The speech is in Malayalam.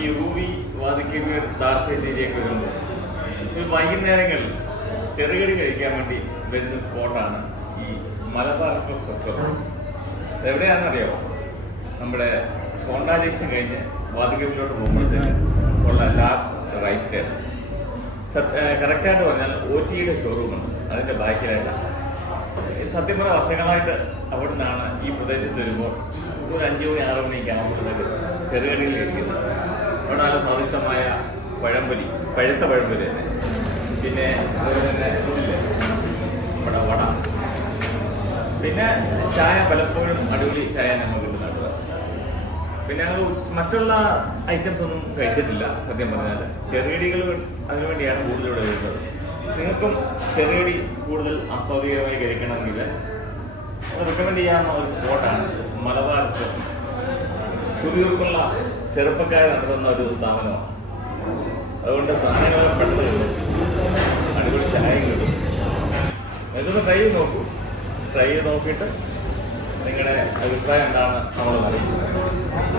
ഈ റൂവി വാതിക്കന്നൂർ ദാർസേരിയിലേക്ക് വരുമ്പോൾ ഒരു വൈകുന്നേരങ്ങളിൽ ചെറുകടി കഴിക്കാൻ വേണ്ടി വരുന്ന സ്പോട്ടാണ് ഈ മലബാർ എക്സ്പ്രസ് റെസ്റ്റോറന്റ്. എവിടെയാണെന്നറിയോ നമ്മുടെ ഹോണ്ട ജംഗ്ഷൻ കഴിഞ്ഞ് വാതിക്കപ്പിലോട്ട് പോകുമ്പോഴത്തേക്ക് ഉള്ള ലാസ്റ്റ് റൈറ്റ് കറക്റ്റായിട്ട് പറഞ്ഞാൽ ഒ ടിയുടെ ഷോറൂമുണ്ട് അതിന്റെ ബാക്കിലായിട്ടാണ് സത്യം പറഞ്ഞ വർഷങ്ങളായിട്ട് അവിടെ നിന്നാണ് ഈ പ്രദേശത്ത് വരുമ്പോൾ ഒരു അഞ്ചു മണി ആറ് മണിയൊക്കെ ആകുമ്പോഴത്തേക്ക് ചെറുകടിയിൽ ഇരിക്കുന്നത് അവിടെ പഴംപൊലി പഴുത്ത പഴംപൊലി തന്നെ. പിന്നെ അതുപോലെ തന്നെ ഇതില്ലേ, നമ്മുടെ വട. പിന്നെ ചായ പലപ്പോഴും അടിപൊളി ചായ ഞങ്ങൾ കിട്ടുന്നുണ്ട് പിന്നെ ഞങ്ങൾ മറ്റുള്ള ഐറ്റംസ് ഒന്നും കഴിച്ചിട്ടില്ല സത്യം പറഞ്ഞാൽ ചെറുകടികൾ അതിനുവേണ്ടിയാണ് കൂടുതൽ ഇവിടെ വരുന്നത്. നിങ്ങൾക്കും ചെറുകടി കൂടുതൽ ആസ്വാദികരമായി കഴിക്കണമെങ്കിൽ റെക്കമെൻഡ് ചെയ്യാവുന്ന ഒരു സ്പോട്ടാണ് മലബാർ ചുരുക്കുള്ള ചെറുപ്പക്കാർ നടത്തുന്ന ഒരു സ്ഥാപനമാണ്. അതുകൊണ്ട് സമയങ്ങളെ പെട്ടെന്ന് അടിപൊളി ചായയും കിട്ടും. നിങ്ങൾക്കൊന്ന് ട്രൈ ചെയ്ത് നോക്കൂ. ട്രൈ ചെയ്ത് നോക്കിയിട്ട് നിങ്ങളുടെ അഭിപ്രായം എന്താണ് നമ്മൾ അറിയിച്ചത്